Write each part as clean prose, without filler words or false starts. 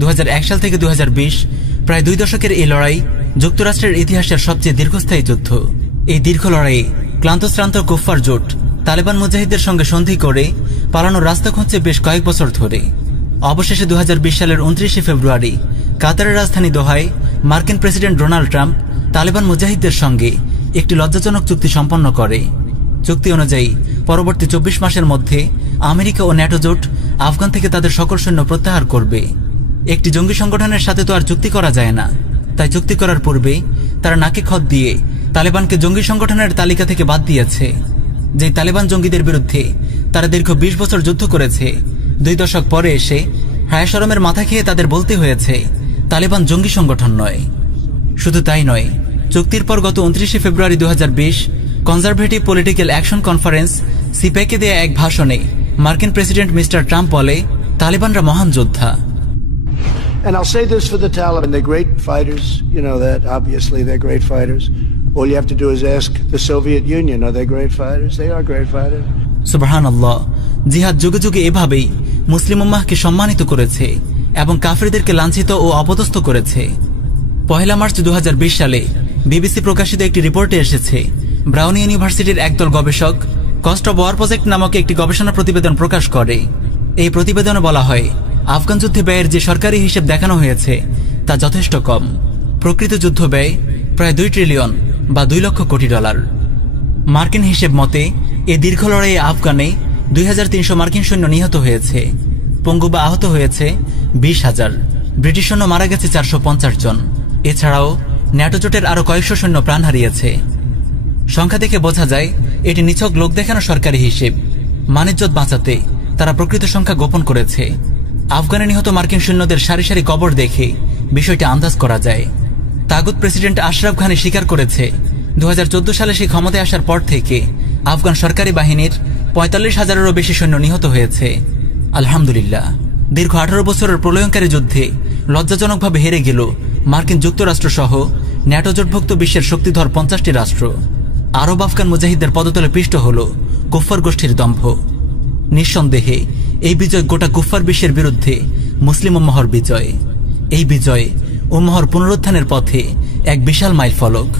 2001 সাল থেকে 2020 প্রায় 2 দশকের এই লড়াই যুক্তরাষ্ট্রের ইতিহাসের সবচেয়ে দীর্ঘস্থায়ী যুদ্ধ। এই দীর্ঘ লড়াইয়ে ক্লান্তশ্রান্ত কুফফার জোট তালেবান মুজাহিদদের সঙ্গে সন্ধি করে পালানোর রাস্তা খুঁজছে বেশ কয়েক বছর ধরে। অবশেষে 2020 সালের 29 ফেব্রুয়ারি কাতারের রাজধানী দোহায় মার্কিন প্রেসিডেন্ট ডোনাল্ড ট্রাম্প তালেবান মুজাহিদদের সঙ্গে একটি লজ্জাজনক চুক্তি সম্পন্ন করে। চুক্তি অনুযায়ী পরবর্তী 24 মাসের মধ্যে আমেরিকা ও ন্যাটো জোট আফগান থেকে তাদের সকল সৈন্য প্রত্যাহার করবে। একটি জঙ্গি সংগঠনের সাথে তো আর চুক্তি করা যায় না, তাই চুক্তি করার পূর্বে তারা নাকে খত দিয়ে তালেবানকে জঙ্গি সংগঠনের তালিকা থেকে বাদ দিয়েছে। যেই তালেবান জঙ্গিদের বিরুদ্ধে তারা দীর্ঘ 20 বছর যুদ্ধ করেছে, 2 দশক পরে এসে হায় শরমের মাথা খেয়ে তাদের বলতে হয়েছে তালেবান জঙ্গি সংগঠন নয়। শুধু তাই নয়, চুক্তির পর গত 29 ফেব্রুয়ারি 2020 কনজারভেটিভ পলিটিক্যাল অ্যাকশন কনফারেন্স সিপেকে দেয়া এক ভাষণে মার্কিন প্রেসিডেন্ট মিস্টার ট্রাম্প বলে, তালেবানরা মহান যোদ্ধা। And I'll say this for the Taliban, they're great fighters, you know that, obviously they're great fighters. All you have to do is ask the Soviet Union, are they great fighters? They are great fighters. সুবহানাল্লাহ, জিহাদ যুগে যুগে এভাবেই মুসলিম উম্মাহকে সম্মানিত করেছে এবং কাফেরদেরকে লাঞ্ছিত ও অপদস্থ করেছে। 1 মার্চ 2020 সালে বিবিসি প্রকাশিত একটি রিপোর্টে এসেছে, ব্রাউন ইউনিভার্সিটির একদল গবেষক কস্ট অব ওয়ার প্রজেক্ট নামক একটি গবেষণা প্রতিবেদন প্রকাশ করে। এই প্রতিবেদনে বলা হয়, আফগান যুদ্ধে ব্যয়ের যে সরকারি হিসেব দেখানো হয়েছে তা যথেষ্ট কম। প্রকৃত যুদ্ধ ব্যয় প্রায় 2 ট্রিলিয়ন বা 2 লক্ষ কোটি ডলার। মার্কিন হিসেব মতে এই দীর্ঘ লড়াইয়ে আফগানে 2300 মার্কিন সৈন্য নিহত হয়েছে, পঙ্গু বা আহত হয়েছে 20,000, ব্রিটিশ সৈন্য মারা গেছে 450 জন। এছাড়াও ন্যাটো জোটের আরো কয়েকশো সৈন্য প্রাণ হারিয়েছে। সংখ্যা দেখে বোঝা যায় এটি নিছক লোক দেখানো সরকারি হিসেব। মানিজ্জত বাঁচাতে তারা প্রকৃত সংখ্যা গোপন করেছে। আফগানে নিহত মার্কিন সৈন্যদের সারি সারি কবর দেখে বিষয়টি আন্দাজ করা যায়। তাগুত প্রেসিডেন্ট আশরাফ ঘানি স্বীকার করেছে, 2014 সালে সে ক্ষমতায় আসার পর থেকে আফগান সরকারি বাহিনীর 45,000-এরও বেশি সৈন্য নিহত হয়েছে। আলহামদুলিল্লাহ, দীর্ঘ 18 বছরের প্রলয়ঙ্কারী যুদ্ধে লজ্জাজনকভাবে হেরে গেল মার্কিন যুক্তরাষ্ট্র সহ ন্যাটো জোটভুক্ত বিশ্বের শক্তিধর 50টি রাষ্ট্র। আরব আফগান মুজাহিদদের পদতলে পিষ্ট হল কুফফার গোষ্ঠীর দম্ভ। নিঃসন্দেহে এই বিজয় গোটা কুফফার বিশ্বের বিরুদ্ধে মুসলিম উম্মাহর বিজয়। এই বিজয় উম্মাহর পুনরুত্থানের পথে এক বিশাল মাইল ফলক।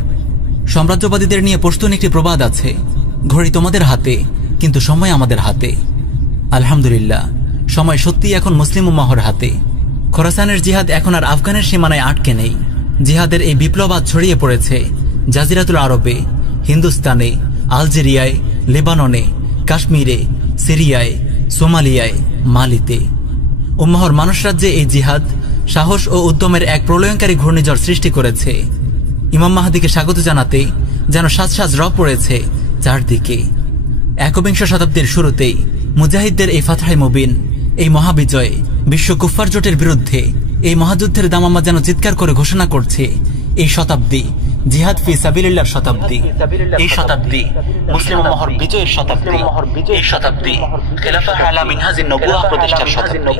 সাম্রাজ্যবাদীদের নিয়ে পশতুন একটি প্রবাদ আছে, ঘড়ি তোমাদের হাতে কিন্তু সময় আমাদের হাতে। আলহামদুলিল্লাহ, সময় সত্যিই এখন মুসলিম উম্মাহর হাতে। খোরাসানের জিহাদ এখন আর আফগানের সীমানায় আটকে নেই। জিহাদের এই বিপ্লব আজ ছড়িয়ে পড়েছে জাজিরাতুল আরবে, হিন্দুস্তানে, আলজেরিয়ায়, লেবাননে, কাশ্মীরে, সিরিয়ায়, সোমালিয়ায়, মালিতে। উম্মাহর মানুষ রাজ্যে এই জিহাদ সাহস ও উদ্যমের এক প্রলয়ঙ্কারী ঘূর্ণিঝড় সৃষ্টি করেছে। ইমাম মাহদিকে স্বাগত জানাতে যেন সাজ সাজ রব পড়েছে চারদিকে। 21 শতাব্দীর শুরুতেই মুজাহিদদের এই ফাতহে মুবিন, এই মহাবিজয় বিশ্ব কুফফার জোটের বিরুদ্ধে এই মহাযুদ্ধের দামামা যেন চিৎকার করে ঘোষণা করছে, এই শতাব্দী জিহাদ ফি সাবিলিল্লাহর শতাব্দী, এই শতাব্দী মুসলিম উম্মাহর বিজয়ের শতাব্দী, এই শতাব্দী খেলাফা আলা মিনহাজিন নবুওয়াহ প্রতিষ্ঠার শতাব্দী।